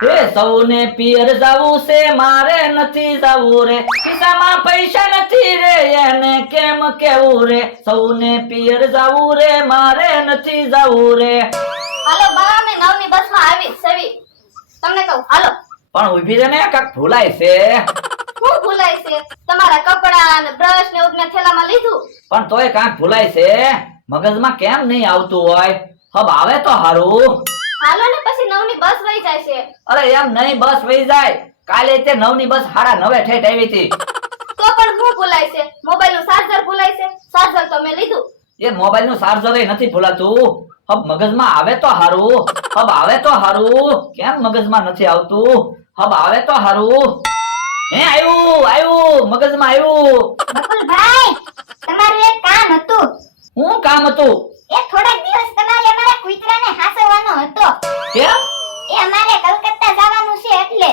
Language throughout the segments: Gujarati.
હે સૌને પિયર જાવું છે મારે નથી જાવું રે, ખિસ્સામાં પૈસા નથી રે એને કેમ કેવું રે, સૌને પિયર જાવું રે મારે નથી જાવું રે. હાલો બા, મેં 9 ની બસમાં આવી સેવી. તમને કહું હાલો. પણ ઉભી રે ને, કાક ભૂલાય છે. શું ભૂલાય છે? તમારા કપડા અને બ્રશ ને એવું મેં થેલામાં લીધું. પણ તોય કાંક ભૂલાય છે. મગજમાં કેમ નહીં આવતું હોય? હબ આવે તો હારું. હાલો ને, પછી 9 ની બસ વહી જાય છે. અરે એમ નહીં, બસ વહી જાય. કાલે તે 9 ની બસ 9:30 ઠેઠ આવી હતી. તો પણ શું ભૂલાય છે? મોબાઈલ નું ચાર્જર ભૂલાય છે. ચાર્જર તો મેં લીધું. એ મોબાઈલ નું ચાર્જર નથી ભૂલાતું. હબ મગજમાં આવે તો હારું. હબ આવે તો હારું. કેમ મગજમાં નથી આવતું? હબ આવે તો હારું. હે આવ્યું મગજમાં આવ્યું. બકુલભાઈ, તમારું એક કામ હતું. શું કામ હતું? એ થોડાક દિવસ તમારે અમારા કૂતરાને હાંસવાનો હતો. કેમ? એ અમારે કલકત્તા જવાનું છે એટલે.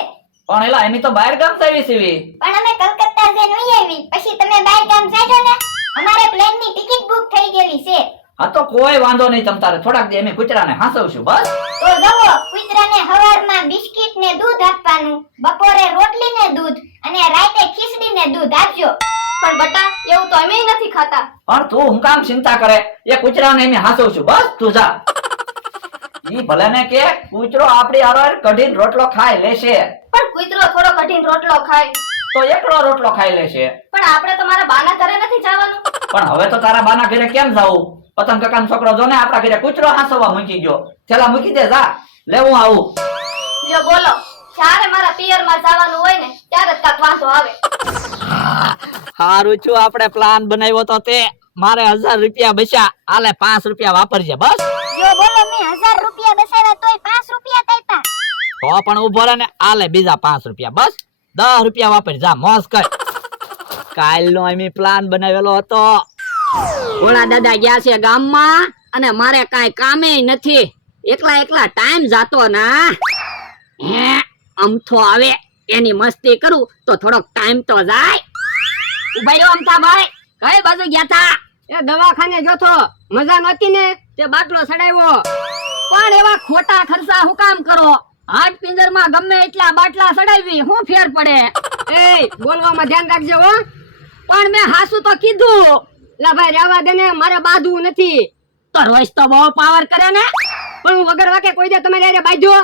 પણ એલા એની તો બહાર ગામ આવી સીવી. પણ અમે કલકત્તા જઈને ઉઈ આવી. પછી તમે બહાર ગામ જાજો ને, અમારે પ્લેનની ટિકિટ બુક થઈ ગયેલી છે. હા તો કોઈ વાંધો નહીં, તમ તારે થોડાક દી અમે કૂતરાને હાંસવશું બસ. તો જુઓ, કૂતરાને સવારમાં બિસ્કિટ ને દૂધ આપવાનું, બપોરે રોટલી ને દૂધ અને રાતે ખીચડી ને દૂધ આપજો. પણ બટા, એવું તો અમે નથી ખાતા. પણ તું હું કામ ચિંતા કરે? એ કૂતરાને અમે હાંસવશું બસ, તું જા. ઈ ભલે ને કે કૂતરો આપણી હારે કઢીને રોટલો ખાઈ લેશે. પણ કૂતરો થોડો કઠિન રોટલો ખાય. તો એકલો રોટલો ખાઈ લેશે. પણ આપણે તો મારા બાના ઘરે નથી જવાનું. પણ હવે તો તારા બાના ઘરે કેમ જાવું? પતંગ કાકાનો છોકરો જો ને આપણા ઘરે કૂતરો હાંસવા મૂકી ગયો. ચલા મૂકી દે, જા લે હું આવું. લ્યો બોલો, જ્યારે મારા પિયરમાં જવાનું હોય ને ત્યારે જ કાક વાંધો આવે. હારું છું, આપણે પ્લાન બનાવ્યો તો તે મારે 1000 રૂપિયા બચ્યા. આલે 5 રૂપિયા વાપરજે બસ. લ્યો બોલો, મેં 1000 રૂપિયા બસાવ્યા તોય 5 રૂપિયા કાપ્યા. તો પણ ઉભો રહે ને, આલે બીજા 5 રૂપિયા બસ. 10 રૂપિયા વાપર, જા મોજ કર. કાલનો અમે પ્લાન બનાવેલો હતો. ભોળા દાદા ગયા છે ગામમાં અને મારે કાઈ કામે નથી. એકલા ટાઈમ જાતો ના. હે અમથો આવે એની મસ્તી કરું તો થોડોક ટાઈમ તો જાય. ઉભા રહ્યો અમથાભાઈ, કઈ બાજુ ગયા તા? એ દવાખાને જોતો, મજા નહોતી ને તે બાટલો સડાવ્યો. પણ એવા ખોટા ખર્ચા હું કામ કરો? હાટ પિંજર માં ગમે એટલા બાટલા સડાવી શું ફેર પડે? એ બોલવામાં ધ્યાન રાખજો હો. પણ મેં હાસુ તો કીધું. લા ભાઈ રહેવા દે ને, મારે બાંધવું નથી. તો રોજ તો બહુ પાવર કરે ને. પણ હું વગર વાકે કોઈ દે તમારે હારે બાંધ્યો.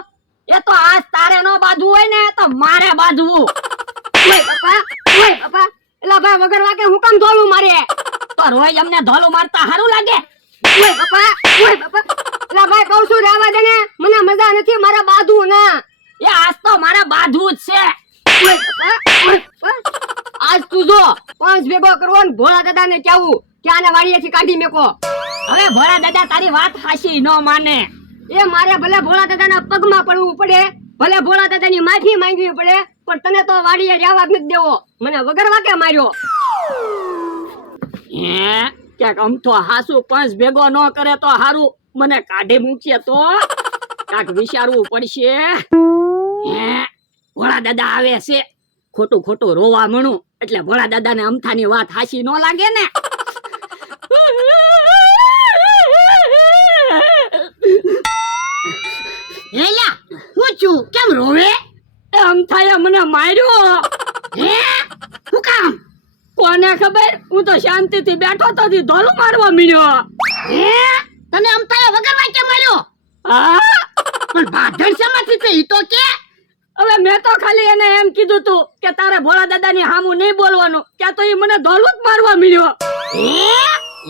એ તો આજ તારે નો બાંધવું હોય ને તો મારે બાંધવું. ઓય બાપા, એલા ભાઈ વગર વાકે હું કામ ધોલું મારે? તો રોજ અમને ધોલું મારતા સારું લાગે? ઓય બાપા. એલા ભાઈ કહું છું રહેવા દે ને, મને મજા નથી, મારે બાંધવું ના. એ આજ તો મારે બાંધવું જ છે. ઓય બાપા. આજ તું જો 5 ભેગો કરવો ને ભોળા દાદા ને કેવું કે આને વાડીએથી કાઢી મેકો. હવે ભોળા દાદા તારી વાત હાચી ન માને. એ મારે ભલે ભોળા દાદાના પગમાં પડવું પડે, ભલે ભોળા દાદાની માફી માંગવી પડે, પણ તને તો વાડીએ રહેવા જ નથી દેવો. મને વગર વાકે માર્યો. ક્યાંક અમથો હાસુ 5 ભેગો ન કરે તો હારું. મને કાઢી મૂકીએ તો કાંક વિચારવું પડશે. ભોળા દાદા આવે છે, ખોટું રોવા મણું એટલે ભોળા દાદા ને અમથાની વાત હાચી ન લાગે ને. એલા હું છું, કેમ રોવે? એ અમથાએ મને માર્યો. હે હું કામ? કોને ખબર, હું તો શાંતિથી બેઠો તો ધોલું મારવા મળ્યો. હે તને અમથાએ વગર વાંકે માર્યો? હા, પણ બાધણ શેમાંથી થઈ ઈ તો કે. હવે મેં તો ખાલી એને એમ કીધું તું કે તારે ભોળા દાદાની સામું નહીં બોલવાનું, ક્યાં તો ઈ મને ધોલું જ મારવા મળ્યો.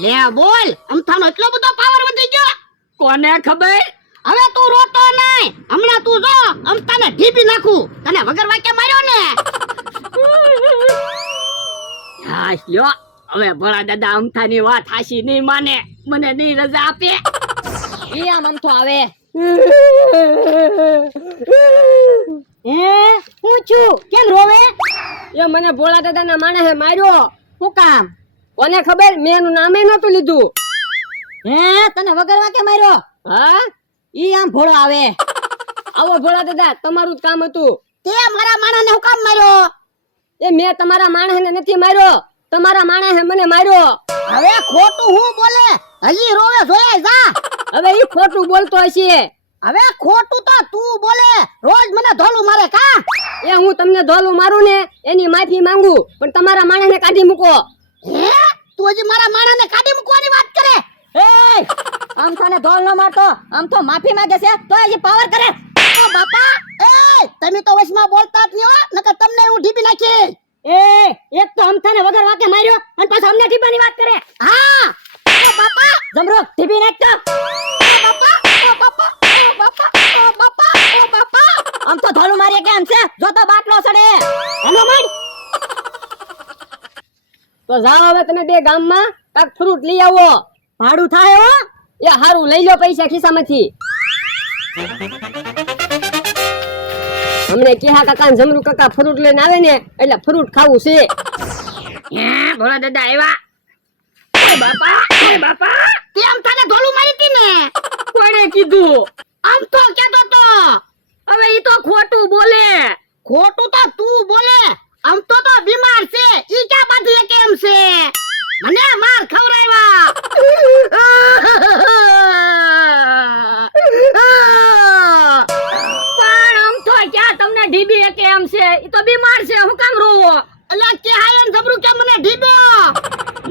લે બોલ, અમથાનો એટલો બધો પાવર વધી ગયો? કોને ખબર. હવે તું રોતો નહીં, હમણાં તું જો અમથાને ઢીબી નાખું. તને વગર વાકે માર્યો ને. હા લ્યો, હવે ભોળા દાદા અમથાની વાત હાચી નહીં માને, મને નહીં રજા આપે. એ આમ અમથો આવે. હું છું, કેમ રોવે? એ મને ભોળા દાદાના માણસે માર્યો. શું કામ? કોને ખબર, મેં એનું નામે નહોતું લીધું. હે તને વગર વાકે માર્યો? હા, ઈ આમ ભોળો આવે. આવો ભોળા દાદા, તમારું જ કામ હતું. તે મારા માણસને હું કામ માર્યો? એ મેં તમારા માણસને નથી માર્યો, તમારા માણસે મને માર્યો. હવે ખોટું હું બોલે? હજી રોવે જોયા જા. હવે ઈ ખોટું બોલતો હશે. હવે ખોટું તો તું બોલે, રોજ મને ધોલું મારે કા? એ હું તમને ધોલું મારું ને એની માફી માંગુ, પણ તમારા માણસને કાઢી મૂકો. હે તું હજી મારા માણાને કાઢી મૂકવાની વાત કરે? એ આમ થાને ધોલ ન મારતો, આમ તો માફી માંગે છે તો હજી પાવર કરે. ઓ બાપા, એ તમે તો વશમાં બોલતા જ નહીં હો, નકર તમને હું ઢીબી નાખી. એ એક તો અમથાને વગર વાકે માર્યો અને પાછો અમને ઢીબાની વાત કરે. હા ઓ બાપા, જમરો ઢીબી નાખતો. ઓ બાપા, ઓ બાપા, ઓ બાપા, ઓ બાપા, ઓ બાપા. આમ તો ધોલું મારીએ કેમ છે, જો તો બાટલો સડે. હાલો મણ. તો જાઓ હવે તમે બે ગામમાં કાક ફ્રૂટ લઈ આવો. ભાડું થાય હો. એ હારું લઈ લો પૈસા ખિસ્સામાંથી. હમણે કેહા કાકા ને જમરૂ કાકા ફ્રૂટ લઈને આવે ને એટલે ફ્રૂટ ખાવું છે. હે ભોળા દાદા આવ્યા. ઓય બાપા, ઓય બાપા, તે આમ તને ધોલું મારી હતી ને? કોણે કીધું? આમ તો કેતો તો. હવે ઈ તો ખોટું બોલે. ખોટું તો તું બોલે. આમ તો બીમાર છે, ઈ ક્યાં બાંધી કેમ છે? મને માર ખવરાવ્યા. પણ આમ તો ક્યાં તમને ઢીબી કે એમ છે? ઈ તો બીમાર છે, હું કામ રોવો? અલા કે હાયન જબરું કે મને ઢીબો.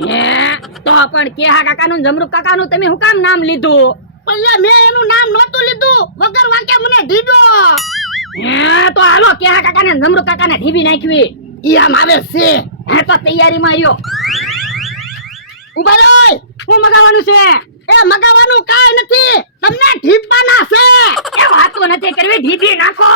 હે તો પણ કેહા કાકાનું જમરૂ કાકાનું તમે હું કામ નામ લીધું? પણ મેં એનું નામ નહોતું લીધું, વગર વાકે મને ઢીબો. હે તો હાલો કેહા કાકાને જમરૂ કાકાને ઢીબી નાખવી. ઈ આમ આવે છે. હે તો તૈયારીમાં રહ્યો. ઉભા રહો. હું મગાવવાનું છે? એ મગાવવાનું કાઈ નથી, તમને ઢીબવાના છે. એ વાતો નથી કરવી, ઢીબી નાખો.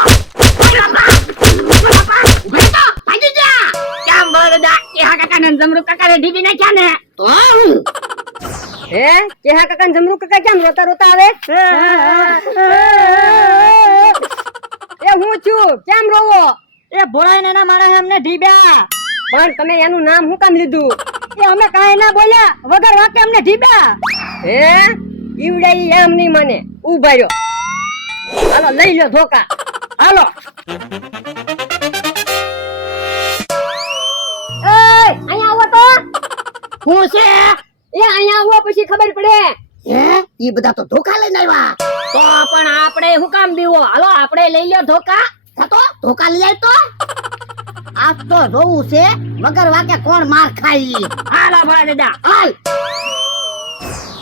ભાગી જા. કેમ બરદા કેહા કાકાને જમરૂ કાકાને ઢીબી નાખ્યા ને? તો હું હે કેહા કાકાને જમરૂ કાકા કેમ રોતા રોતા આવે? એ હું છું, કેમ રોવો? એ ભોળાને ના મારે અમને ઢીબ્યા. પણ તમે એનું નામ હું કામ લીધું? એ અમે કાઈ ના બોલ્યા, વગર વાકે અમને ઢીબ્યા. હે ઈવડાઈ એમ નહીં મને. ઉભા રહ્યો, હાલો લઈ લો ધોકા. હાલો એ અહીંયા આવો તો. હું છે? એ અહીંયા આવો પછી ખબર પડે. હે ઈ બધા તો ધોકા લઈને આવ્યા. તો પણ આપણે હું કામ બીવો? હાલો આપણે લઈ લો ધોકા. તો ધોકા લઈ આય તો. આજ તો જોવું છે વગર વાકે કોણ માર ખાઈ. હાલો ભલા દાદા હાલ.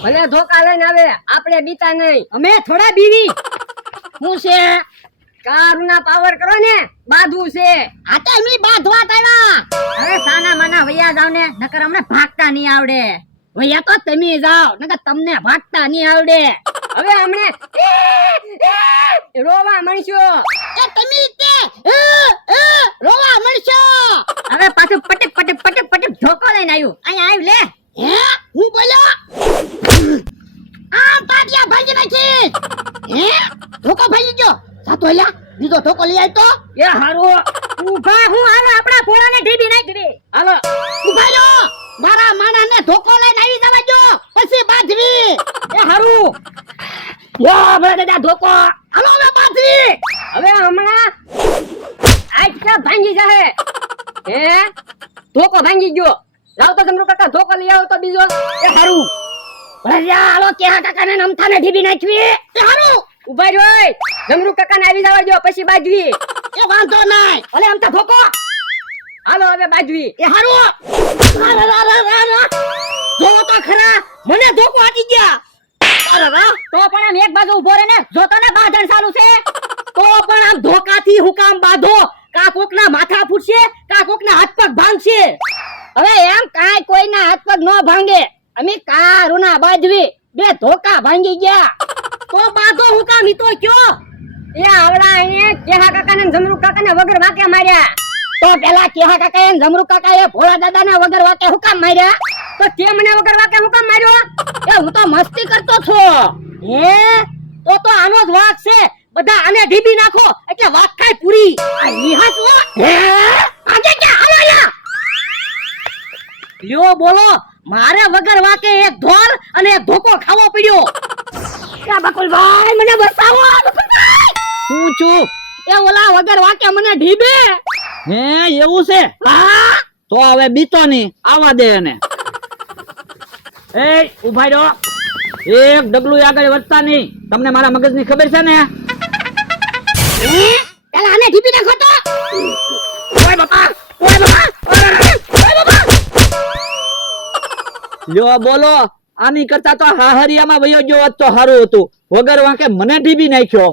ભલે ધોકા લઈને આવે, આપણે બીતા નહીં. અમે થોડા બીવી. હું છે કારુના પાવર કરો ને, બાંધવું છે. આતે મી બાંધવા આવ્યા. હવે સાના માના વૈયા જાવ ને, નકર અમને ભાગતા નહીં આવડે. વૈયા તો તમે જાવ, નકર તમને ભાગતા નહીં આવડે. હવે અમને રોવા મળશો. એ તમે તે રોવા મળશો. હવે પાછું પટક પટક પટક પટક ધોકો લઈને આવ્યું. અહીંયા આવ્યું લે. હે હું બોલ્યો? આમ પાટિયા ભાંગી નાખી. હે ધોકો ભાંગી ગયો. સાતો એલા બીજો ધોકો લઈ આય તો. એ હારું ઉભા હું હાલો આપણા ભોળાને ઢીબી નાખી. હાલો ઉભા રહ્યો. મારા માણાને ધોકો લઈને આવી જવા જો, પછી બાંધવી. એ હારું યા ભલા દાદા ધોકો. હાલો હવે બાંધવી. હવે હમણાં આજ કે ભાંગી જાહે. હે ધોકો ભાંગી ગયો. લાવ તો જમરૂ કાકા ધોકો લઈ આવો તો બીજો. એ હારું ભલા હાલો કેહા કાકાને નમથાને ઢીબી નાખવી. એ હારું ઉભા રહ્યો. જમરૂ કાકાને આવી જવા જો, પછી બાજવી. એ વાંધો નહીં. ભલે આમ તો ધોકો. હાલો હવે બાજવી. એ હારું જોવો તો ખરા, મને ધોકો આટી ગયા. અરે વાહ. તો પણ આમ એક બાજુ ઉભો રહે ને, જોતો ને બાંધણ ચાલુ છે. તો પણ આમ ધોકાથી હું કામ બાંધો? કા કોકના માથા ફૂટશે, કા કોકના હાથ પગ ભાંગશે. હવે એમ કાંઈ કોઈના હાથ પગ ન ભાંગે. અમે કારુના બાજવી બે ધોકા ભાંગી ગયા. તો બાંધો હું કામ? ઈ તો કયો. એ આવડા એને કેહા કાકાને જમરૂ કાકાને વગર વાકે માર્યા. તો પેલા કેહા કાકાએ જમરૂ કાકાએ ભોળા દાદાને વગર વાકે હું કામ માર્યા? તો તે મને વગર વાકે હું કામ માર્યો? એ હું તો મસ્તી કરતો છું. હે તો આનો જ વાક છે. બધા આને ઢીબી નાખો એટલે વાત થાય પૂરી. આ ઈહાસ હો. હે આગે કે આયા લ્યો બોલો. મારે વગર વાકે એક ઢોલ અને એક ધોકો ખાવો પડ્યો. કે બકુલભાઈ મને બચાવો. બકુલભાઈ હું છું. એ ઓલા વગર વાકે મને ઢીબે. હે એવું છે? હા તો હવે બીતો ની આવા દે એને. એ ઉભા રહ્યો. એક ડગલું આગળ વધતા નહીં. તમને મારા મગજની ખબર છે ને? પેલા આને ટીપી નાખો તો. ઓય બાપા, ઓય બાપા, ઓય બાપા. લ્યો બોલો, આની કરતા તો હાહરિયામાં વયો ગયો હોત તો સારું હતું. વગર વાંકે મને ઢીબી નાખ્યો.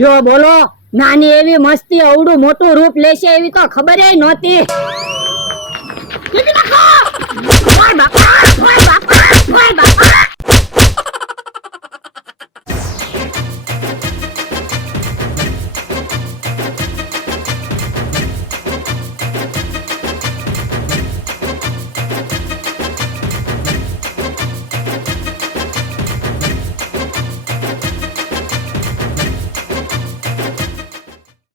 જો બોલો, નાની એવી મસ્તી અવડું મોટું રૂપ લેશે એવી તો ખબર નહોતી. ટીપી નાખો. ઓય બાપા, ઓય બાપા, ઓય બાપા.